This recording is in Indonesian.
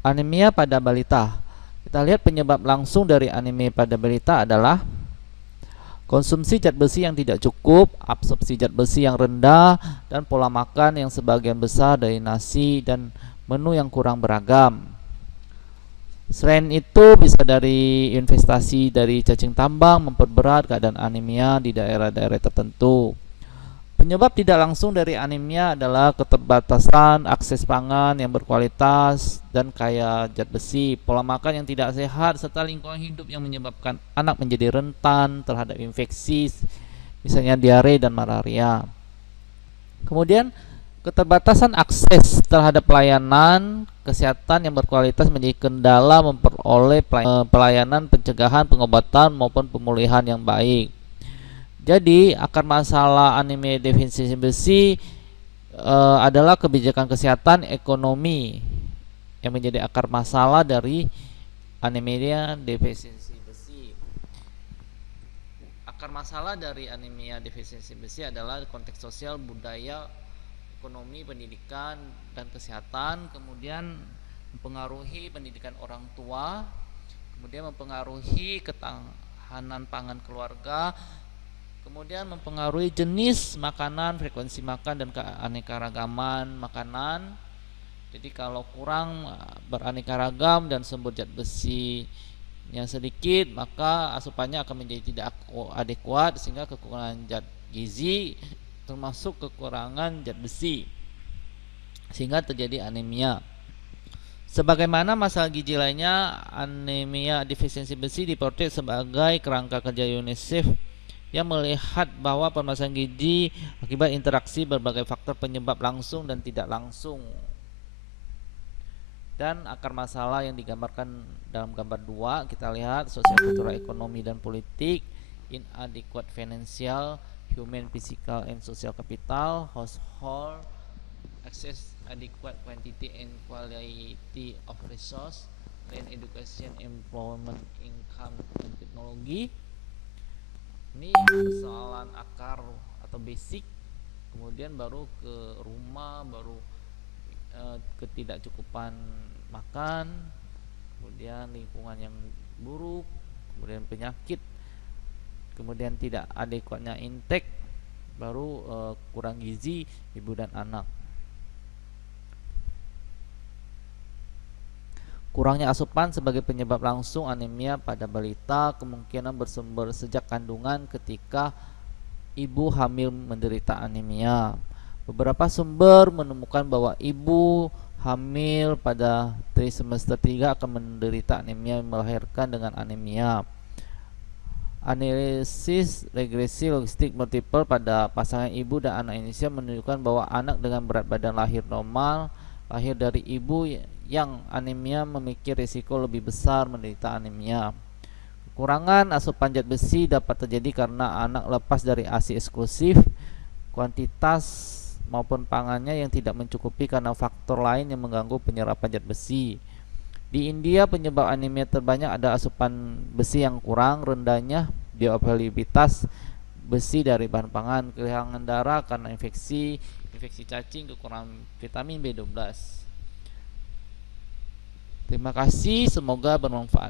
Anemia pada balita. Kita lihat penyebab langsung dari anemia pada balita adalah konsumsi zat besi yang tidak cukup, absorpsi zat besi yang rendah, dan pola makan yang sebagian besar dari nasi dan menu yang kurang beragam. Selain itu, bisa dari investasi dari cacing tambang memperberat keadaan anemia di daerah-daerah tertentu. Penyebab tidak langsung dari anemia adalah keterbatasan akses pangan yang berkualitas dan kaya zat besi, pola makan yang tidak sehat, serta lingkungan hidup yang menyebabkan anak menjadi rentan terhadap infeksi, misalnya diare dan malaria. Kemudian, keterbatasan akses terhadap pelayanan kesehatan yang berkualitas menjadi kendala memperoleh pelayanan pencegahan, pengobatan maupun pemulihan yang baik. Jadi, akar masalah anemia defisiensi besi adalah kebijakan kesehatan ekonomi yang menjadi akar masalah dari anemia defisiensi besi. Akar masalah dari anemia defisiensi besi adalah konteks sosial, budaya, ekonomi, pendidikan, dan kesehatan, kemudian mempengaruhi pendidikan orang tua, kemudian mempengaruhi ketahanan pangan keluarga, kemudian mempengaruhi jenis makanan, frekuensi makan, dan keanekaragaman makanan. Jadi kalau kurang beraneka ragam dan sumber zat besi yang sedikit, maka asupannya akan menjadi tidak adekuat sehingga kekurangan zat gizi termasuk kekurangan zat besi sehingga terjadi anemia. Sebagaimana masalah gizi lainnya, anemia defisiensi besi diportret sebagai kerangka kerja UNICEF yang melihat bahwa permasalahan gizi akibat interaksi berbagai faktor penyebab langsung dan tidak langsung. Dan akar masalah yang digambarkan dalam gambar 2, kita lihat sosial, kultural, ekonomi, dan politik, inadequate financial, human, physical, and social capital, household, access, adequate quantity and quality of resource, land, education, employment, income, dan teknologi. Ini persoalan akar atau basic, kemudian baru ke rumah, baru ketidakcukupan makan, kemudian lingkungan yang buruk, kemudian penyakit, kemudian tidak adekuatnya intake, baru kurang gizi ibu dan anak. Kurangnya asupan sebagai penyebab langsung anemia pada balita kemungkinan bersumber sejak kandungan ketika ibu hamil menderita anemia. Beberapa sumber menemukan bahwa ibu hamil pada trimester 3 akan menderita anemia melahirkan dengan anemia. Analisis regresi logistik multiple pada pasangan ibu dan anak Indonesia menunjukkan bahwa anak dengan berat badan lahir normal lahir dari ibu yang anemia memiliki risiko lebih besar menderita anemia. Kekurangan asupan zat besi dapat terjadi karena anak lepas dari ASI eksklusif, kuantitas maupun pangannya yang tidak mencukupi karena faktor lain yang mengganggu penyerapan zat besi. Di India penyebab anemia terbanyak ada asupan besi yang kurang, rendahnya bioavailabilitas besi dari bahan pangan, kehilangan darah karena infeksi cacing, kekurangan vitamin B12. Terima kasih, semoga bermanfaat.